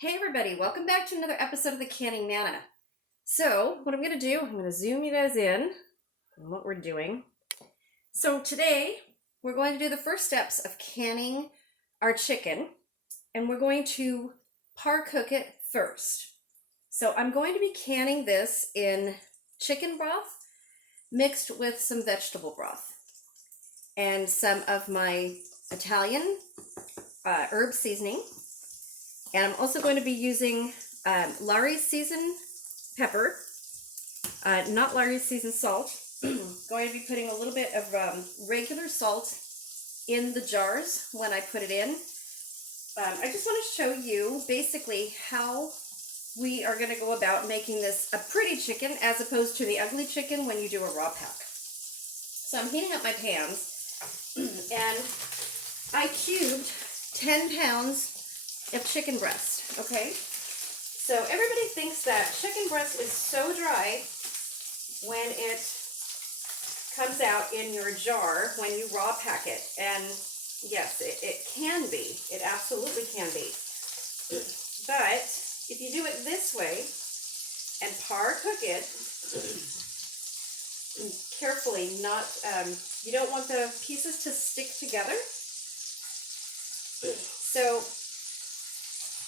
Hey everybody, welcome back to another episode of the Canning Nana. So what I'm going to do, I'm going to zoom you guys in on what we're doing. So today we're going to do the first steps of canning our chicken, and we're going to par cook it first. So I'm going to be canning this in chicken broth mixed with some vegetable broth and some of my Italian herb seasoning. And I'm also going to be using Lawry's seasoned pepper, not Lawry's seasoned salt. Going to be putting a little bit of regular salt in the jars when I put it in. I just want to show you basically how we are going to go about making this a pretty chicken as opposed to the ugly chicken when you do a raw pack. So I'm heating up my pans, and I cubed 10 pounds of chicken breast, okay? So everybody thinks that chicken breast is so dry when it comes out in your jar when you raw pack it, and yes, it can be. It absolutely can be. But if you do it this way and par cook it carefully, not you don't want the pieces to stick together. So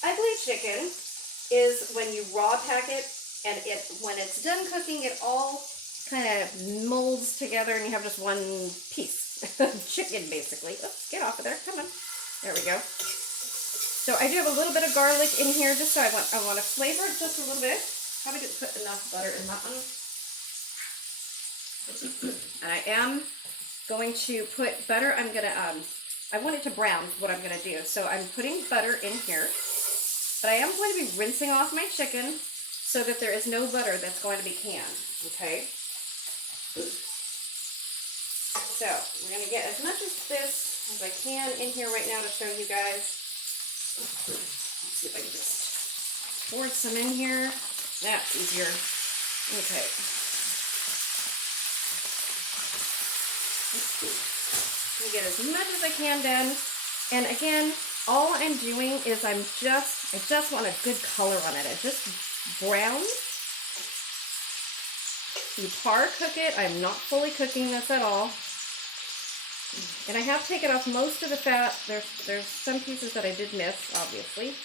ugly chicken is when you raw pack it, and when it's done cooking, it all kind of molds together and you have just one piece of chicken basically. Oops, get off of there, come on. There we go. So I do have a little bit of garlic in here, just so I want to flavor it just a little bit. Probably didn't put enough butter in that one. And I am going to put butter. I want it to brown, what I'm going to do. So I'm putting butter in here. But I am going to be rinsing off my chicken so that there is no butter that's going to be canned, okay? So we're going to get as much of this as I can in here right now to show you guys. Let's see if I can just pour some in here. That's easier. Okay. I'm going to get as much as I can done. And again, all I'm doing is I just want a good color on it. It's just brown. You par cook it. I'm not fully cooking this at all. And I have taken off most of the fat. There's some pieces that I did miss, obviously.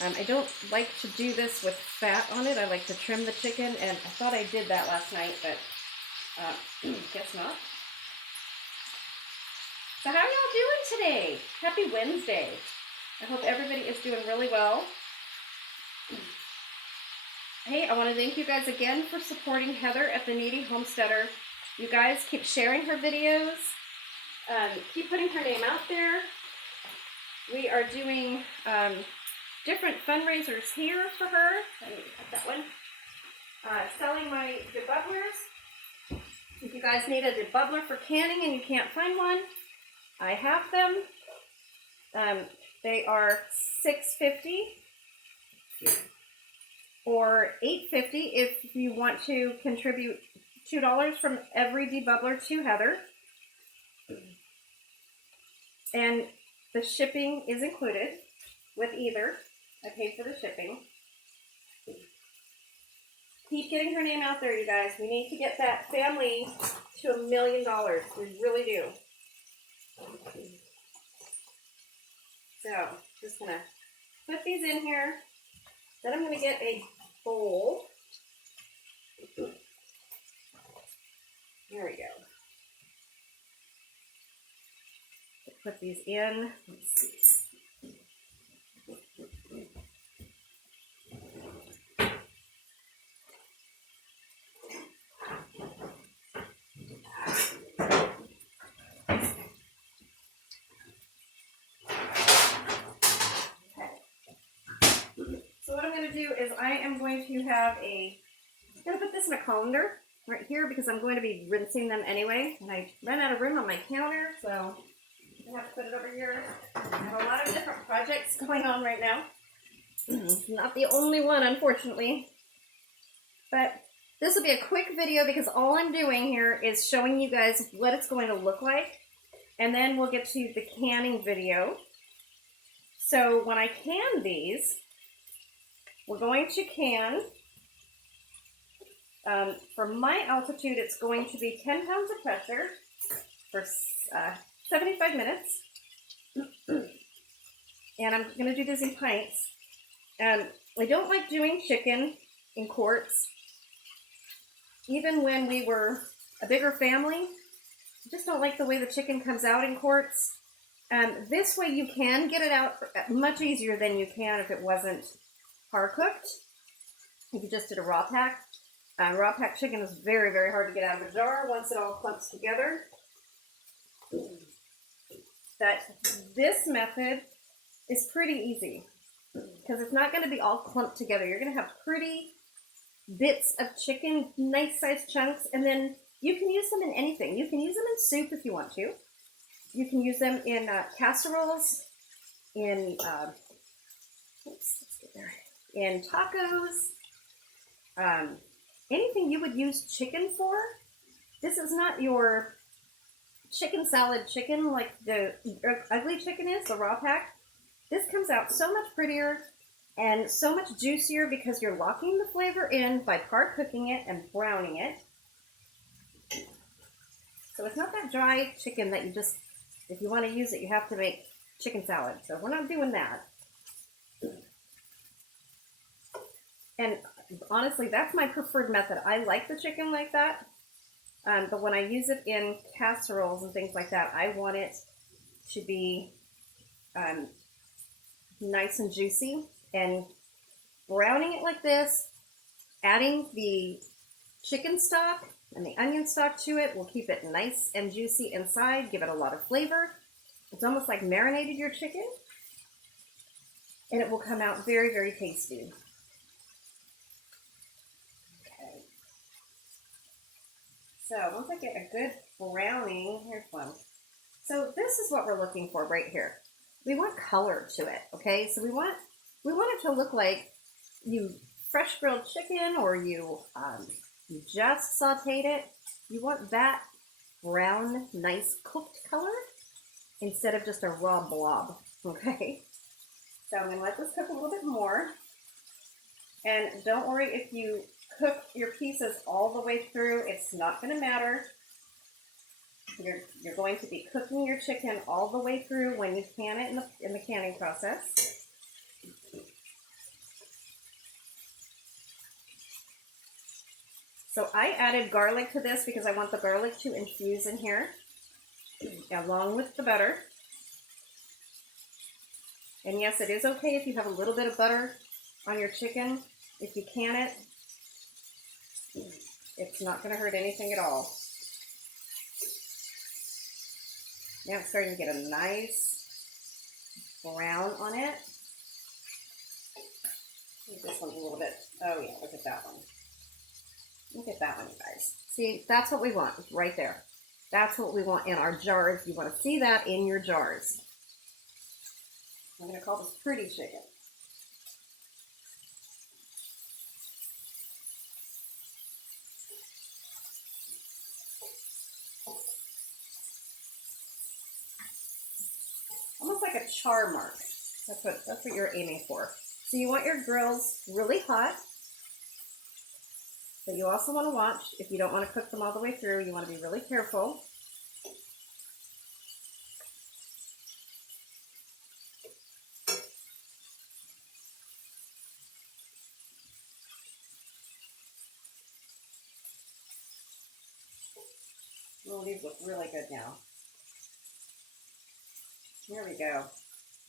I don't like to do this with fat on it. I like to trim the chicken, and I thought I did that last night, but guess not. So how are y'all doing today? Happy Wednesday. I hope everybody is doing really well. Hey, I want to thank you guys again for supporting Heather at the Needy Homesteader. You guys keep sharing her videos. Keep putting her name out there. We are doing different fundraisers here for her. Let me cut that one. Selling my debubblers. If you guys need a debubbler for canning and you can't find one, I have them. They are $6.50 or $8.50 if you want to contribute $2 from every debubbler to Heather. And the shipping is included with either. I paid for the shipping. Keep getting her name out there, you guys. We need to get that family to $1 million. We really do. So, just gonna put these in here. Then I'm gonna get a bowl. There we go. Put these in. Let's see. So what I'm going to do is I am going to have I'm going to put this in a colander right here because I'm going to be rinsing them anyway. And I ran out of room on my counter, so I have to put it over here. I have a lot of different projects going on right now. Not the only one, unfortunately. But this will be a quick video because all I'm doing here is showing you guys what it's going to look like. And then we'll get to the canning video. So when I can these, we're going to can. For my altitude, it's going to be 10 pounds of pressure for 75 minutes. And I'm going to do this in pints. I don't like doing chicken in quarts. Even when we were a bigger family, I just don't like the way the chicken comes out in quarts. This way you can get it out much easier than you can if it wasn't par cooked. If you just did a raw pack. Raw pack chicken is very, very hard to get out of a jar once it all clumps together. But this method is pretty easy because it's not going to be all clumped together. You're going to have pretty bits of chicken, nice sized chunks, and then you can use them in anything. You can use them in soup if you want to. You can use them in casseroles, in in tacos, anything you would use chicken for. This is not your chicken salad chicken like the ugly chicken is, the raw pack. This comes out so much prettier and so much juicier because you're locking the flavor in by par cooking it and browning it. So it's not that dry chicken that you just, if you want to use it, you have to make chicken salad. So we're not doing that. And honestly, that's my preferred method. I like the chicken like that. But when I use it in casseroles and things like that, I want it to be nice and juicy. And browning it like this, adding the chicken stock and the onion stock to it will keep it nice and juicy inside, give it a lot of flavor. It's almost like marinated your chicken, and it will come out very, very tasty. Okay. So once I get a good browning, here's one. So this is what we're looking for right here. We want color to it, okay? So we want it to look like you fresh grilled chicken or you just sauteed it. You want that brown, nice cooked color instead of just a raw blob, okay? So I'm gonna let this cook a little bit more. And don't worry if you cook your pieces all the way through, it's not gonna matter. You're going to be cooking your chicken all the way through when you can it in the canning process. So I added garlic to this because I want the garlic to infuse in here along with the butter. And yes, it is okay if you have a little bit of butter on your chicken. If you can it, it's not going to hurt anything at all. Now it's starting to get a nice brown on it. This one's a little bit, oh yeah, look at that one. Look at that one, you guys. See, that's what we want right there. That's what we want in our jars. You want to see that in your jars. I'm going to call this pretty chicken. Almost like a char mark. That's what you're aiming for. So you want your grills really hot. But you also want to watch, if you don't want to cook them all the way through, you want to be really careful. Oh, these look really good now. There we go.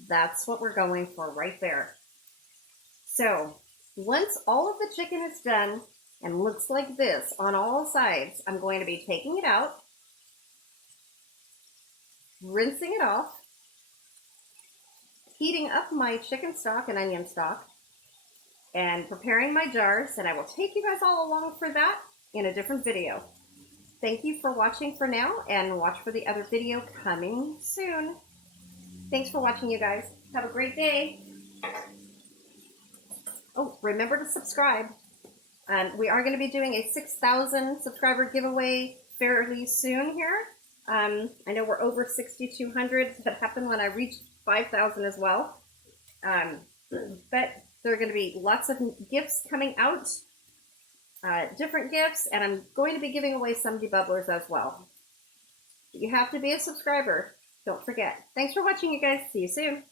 That's what we're going for right there. So once all of the chicken is done and looks like this on all sides, I'm going to be taking it out, rinsing it off, heating up my chicken stock and onion stock, and preparing my jars, and I will take you guys all along for that in a different video. Thank you for watching for now, and watch for the other video coming soon. Thanks for watching, you guys. Have a great day. Oh, remember to subscribe. We are going to be doing a 6,000 subscriber giveaway fairly soon here. I know we're over 6,200. That happened when I reached 5,000 as well. But there are going to be lots of gifts coming out, different gifts, and I'm going to be giving away some debubblers as well. You have to be a subscriber. Don't forget. Thanks for watching, you guys. See you soon.